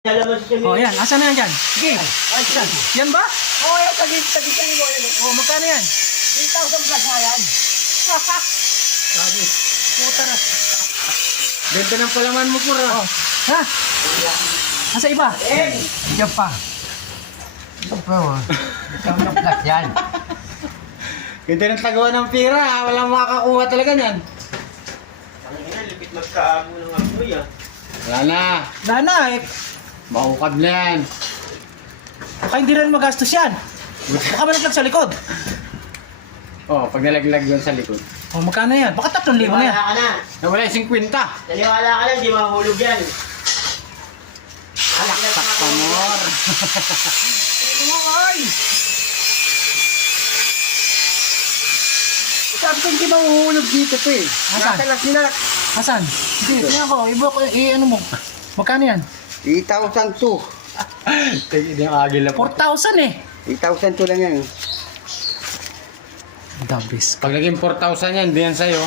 Oh, yan. Asan na yan dyan? Sige. Yan ba? Oo, yung tagit-tagitan mo. Oh, magkano yan? 3,000 plus nga yan. Sabi. Puta na. Benta ng palaman mo po Oh. Ha? Asa iba? Diyan pa. Diyan pa, oh. 3,000 plus yan. Ganda ng tagawa ng pira. Walang makakakuha talaga niyan. Lipit magkaamo ng amoy ah. Wala na. Nana, eh. Maukad na yan. Baka hindi rin magastos yan. Baka malaglag sa likod. Oh, pag nalaglag yun sa likod. Oh, magkano yan? Baka 3,000 na yan. Naniwala ka na. Nawala yung 50. Naniwala ka na, di mahulog yan. Alaksak pa more. Sabi ko hindi mahuhulog dito to eh. Asan? Nakalas nila. Asan? Sige, tingnan ko. Ano mo? Magkano yan? 3,200. Hindi yung agil na 4,000 eh. 3,200 lang yan. Dabis. Pag naging 4,000 yan, di yan sa'yo.